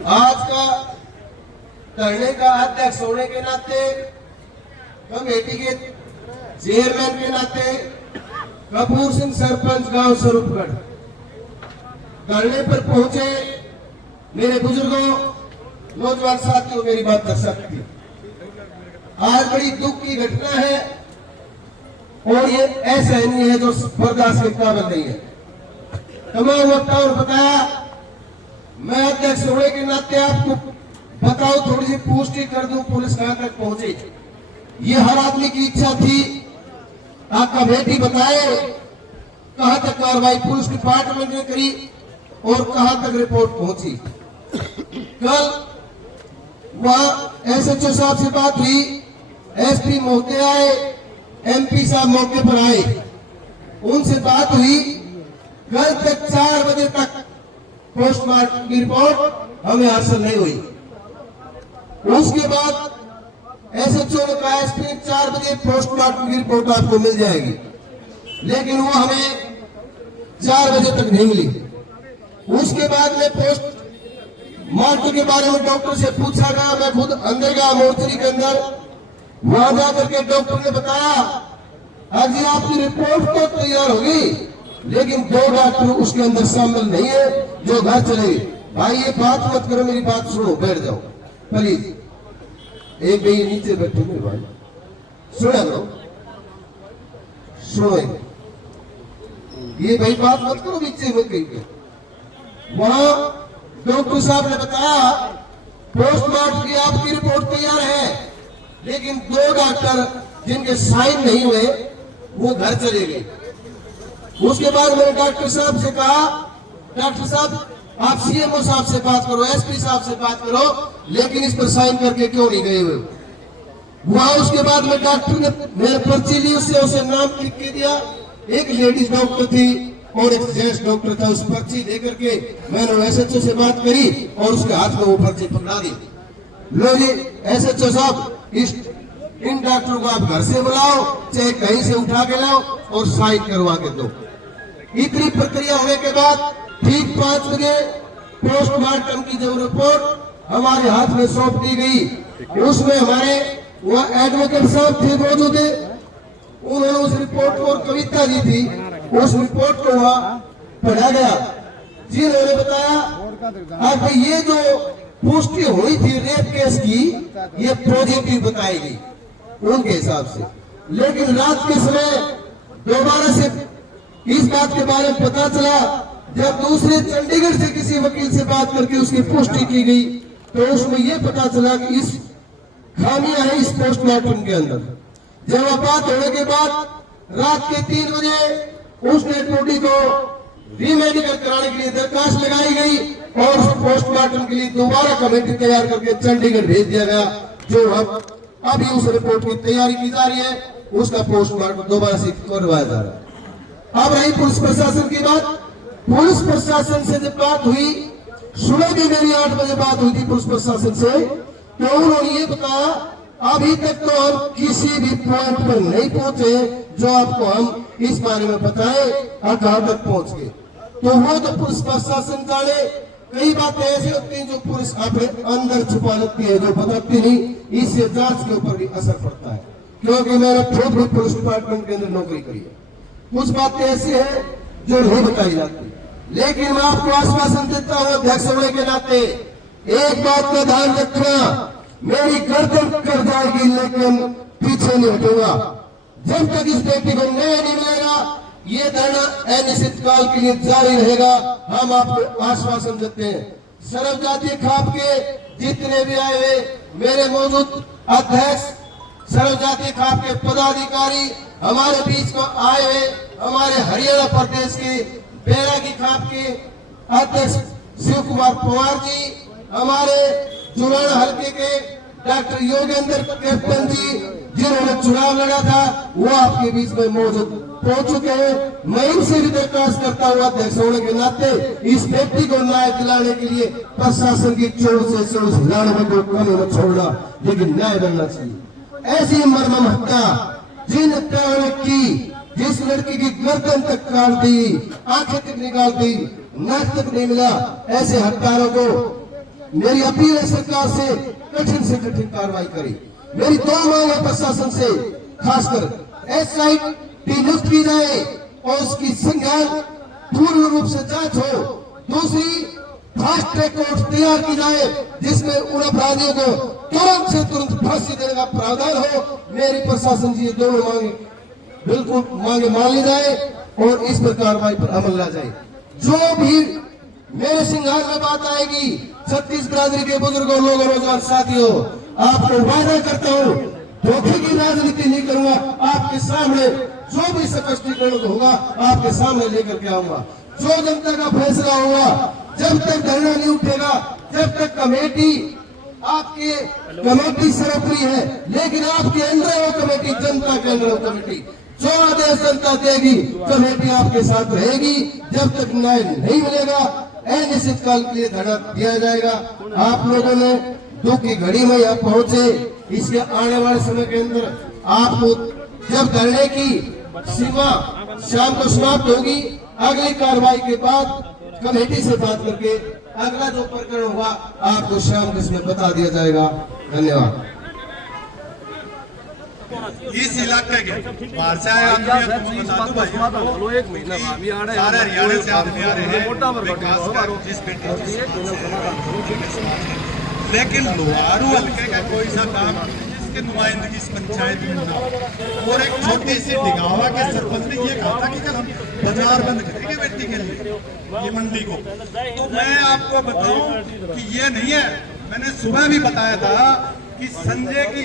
आज का धरने का अध्यक्ष होने के नाते, कमेटी के चेयरमैन के नाते, कपूर सिंह सरपंच गांव स्वरूपगढ़ धरने पर पहुंचे मेरे बुजुर्गों, नौजवान साथियों, मेरी बात कर सकती है। आज बड़ी दुख की घटना है और ये ऐसा नहीं है जो बर्दाश्त के काबिल नहीं है। तमाम वक्ताओं ने बताया, मैं अध्यक्ष होने के नाते आपको बताओ, थोड़ी सी पुष्टि कर दूं पुलिस कहां तक पहुंची। ये हर आदमी की इच्छा थी। आपका बेटी बताए कहां तक कार्रवाई पुलिस डिपार्टमेंट ने करी और कहां तक रिपोर्ट पहुंची। कल वहां एसएचओ साहब से बात हुई, एसपी महोदय आए, एमपी साहब मौके पर आए, उनसे बात हुई। कल तक 4 बजे तक पोस्टमार्टम की रिपोर्ट हमें हासिल नहीं हुई। उसके बाद एसएचओ ने कहा एसपी 4 बजे पोस्टमार्टम की रिपोर्ट आपको मिल जाएगी, लेकिन वो हमें 4 बजे तक नहीं मिली। उसके बाद में पोस्टमार्टम के बारे में डॉक्टर से पूछा गया। मैं खुद अंदर गया मोर्चरी के अंदर, वहां जाकर के डॉक्टर ने बताया, अजी आपकी रिपोर्ट तो तैयार होगी, लेकिन 2 डॉक्टर उसके अंदर शामिल नहीं है जो घर चले गए। भाई ये बात मत करो, मेरी बात सुनो, बैठ जाओ प्लीज। एक भाई नीचे बैठे मेरे भाई, सुना लो, सुनो। ये भाई बात मत करो नीचे मत कहीं। वहां डॉक्टर साहब ने बताया पोस्टमार्टम की आपकी रिपोर्ट तैयार है, लेकिन 2 डॉक्टर जिनके साइन नहीं हुए वो घर चले गए। उसके बाद मैंने डॉक्टर साहब से कहा, डॉक्टर साहब आप सीएमओ साहब से बात करो, एसपी साहब से बात करो, लेकिन इस पर साइन करके क्यों नहीं गए हुए। वहां उसके बाद में डॉक्टर ने मेरे पर्ची ली, उससे उसे नाम लिख के दिया। एक लेडीज डॉक्टर थी और एक जेंट्स डॉक्टर था। उस पर्ची लेकर के मैंने एसएचओ से बात करी और उसके हाथ में वो पर्ची पकड़ा दी। लो जी एसएचओ साहब, इन डॉक्टरों को आप घर से बुलाओ, चाहे कहीं से उठा के लाओ और साइन करवा के दो। इतनी प्रक्रिया होने के बाद ठीक 5 बजे पोस्टमार्टम की जब रिपोर्ट हमारे हाथ में सौंप दी गई, उसमें हमारे वह एडवोकेट साहब थे मौजूद थे। उन्होंने उस रिपोर्ट को कविता दी थी, उस रिपोर्ट को वहां पढ़ा गया। जिन्होंने बताया अब ये जो पुष्टि हुई थी रेप केस की, ये पॉजिटिव बताई गई उनके हिसाब से। लेकिन रात के समय दोबारा से इस बात के बारे में पता चला, जब दूसरे चंडीगढ़ से किसी वकील से बात करके उसकी पुष्टि की गई, तो उसमें यह पता चला कि इस खामियां है इस पोस्टमार्टम के अंदर। जब बात होने के बाद रात के 3 बजे उस डेड बॉडी को रीमेडिकल कराने के लिए दरखास्त लगाई गई और उस पोस्टमार्टम के लिए दोबारा कमेटी तैयार करके चंडीगढ़ भेज दिया गया, जो अब अभी उस रिपोर्ट की तैयारी की जा रही है, उसका पोस्टमार्टम दोबारा से करवाया जा रहा है। अब रही पुलिस प्रशासन की बात। पुलिस प्रशासन से जब बात हुई, सुबह भी मेरी 8 बजे बात हुई थी पुलिस प्रशासन से, तो उन्होंने ये बताया अभी तक तो हम किसी भी पॉइंट पर नहीं पहुंचे जो आपको हम इस बारे में बताएं और कहां तक पहुंच गए। तो वो तो पुलिस प्रशासन जाने, कई बातें ऐसी होती हैं जो पुलिस अपने अंदर छुपा लेती है, जो बताती नहीं। इससे जांच के ऊपर भी असर पड़ता है, क्योंकि मैंने खुद भी पुलिस डिपार्टमेंट के अंदर नौकरी करी है। कुछ बातें ऐसी है जो नहीं बताई जाती, लेकिन मैं आपको आश्वासन देता हूं अध्यक्ष होने के नाते, एक बात का ध्यान रखना, मेरी गर्दन कर जाएगी लेकिन पीछे नहीं हटूंगा। जब तक इस बेटी को न्याय नहीं मिलेगा, ये धरना अनिश्चित काल के लिए जारी रहेगा। हम आपको आश्वासन देते हैं। सर्व जातीय खाप के जितने भी आए हुए मेरे मौजूद अध्यक्ष, सर्व जातीय खाप के पदाधिकारी हमारे बीच को आए हुए, हमारे हरियाणा प्रदेश के बैरागी खाप के अध्यक्ष शिव कुमार पवार जी, हमारे जुराना हल्के के डॉक्टर योगेंद्र कैप्टन जी जिन्होंने चुनाव लड़ा था, वो आपके बीच में मौजूद पहुंच चुके हैं। मैं इनसे भी दरखास्त करता हूँ अध्यक्ष होने के नाते इस व्यक्ति को न्याय दिलाने के लिए प्रशासन की चोट से चोट हिलाने में तो कमी मत छोड़ना, लेकिन न्याय बनना चाहिए। ऐसी मर्मम हत्या जिन हत्याओं ने की, जिस लड़की की गर्दन तक काट दी, आंखें तक निकाल दी, नाक तक नहीं मिला, ऐसे हत्यारों को मेरी अपील है सरकार से कठिन कार्रवाई करे। मेरी 2 मांग है प्रशासन से, खासकर एसआईटी नियुक्त की जाए और उसकी संज्ञान पूर्ण रूप से जांच हो। दूसरी, फास्ट ट्रैक कोर्ट तैयार की जाए जिसमें उन अपराधियों को तुरंत से तुरंत फांसी देने का प्रावधान हो। मेरी प्रशासन से ये दोनों मांगे बिल्कुल मान ली जाए और इस पर कार्रवाई पर अमल ला जाए। जो भी मेरे सिंगार में बात आएगी, छत्तीस बिरादरी के बुजुर्गों, लोगों, नौजवान साथियों, आपको वादा करता हूँ धोखे की राजनीति नहीं करूंगा। आपके सामने जो भी स्पष्टीकरण होगा आपके सामने लेकर के आऊंगा। जो जनता का फैसला होगा, जब तक धरना नहीं उठेगा, जब तक कमेटी सरपरी है, लेकिन आपके अंदर वो कमेटी, जनता के अंदर वो कमेटी, जो आदेश जनता देगी कमेटी आपके साथ रहेगी। जब तक न्याय नहीं मिलेगा अनिश्चित काल के लिए धरना दिया जाएगा। आप लोगों ने दुख की घड़ी में यहाँ पहुंचे, इसके आने वाले समय के अंदर आपको जब धरने की सीमा शाम को समाप्त होगी, अगली कार्रवाई के बाद कमेटी से बात करके अगला जो प्रकरण होगा आपको शाम को इसमें बता दिया जाएगा। धन्यवाद। इस इलाके के बाहर से आए आदमी, बता दूं भाई, सारे हरियाणा से आदमी आ रहे हैं, खासकर जिस बेटे, लेकिन लोहारू हल्के का कोई सा काम जिसके नुमाइंदगी इस पंचायत में ना। और एक छोटी सी डिगावा के सरपंच ने ये कहा था कि कल हम बाजार बंद करेंगे बेटी के लिए, ये मंडी को। तो मैं आपको बताऊं कि ये नहीं है। मैंने सुबह भी बताया था कि संजय की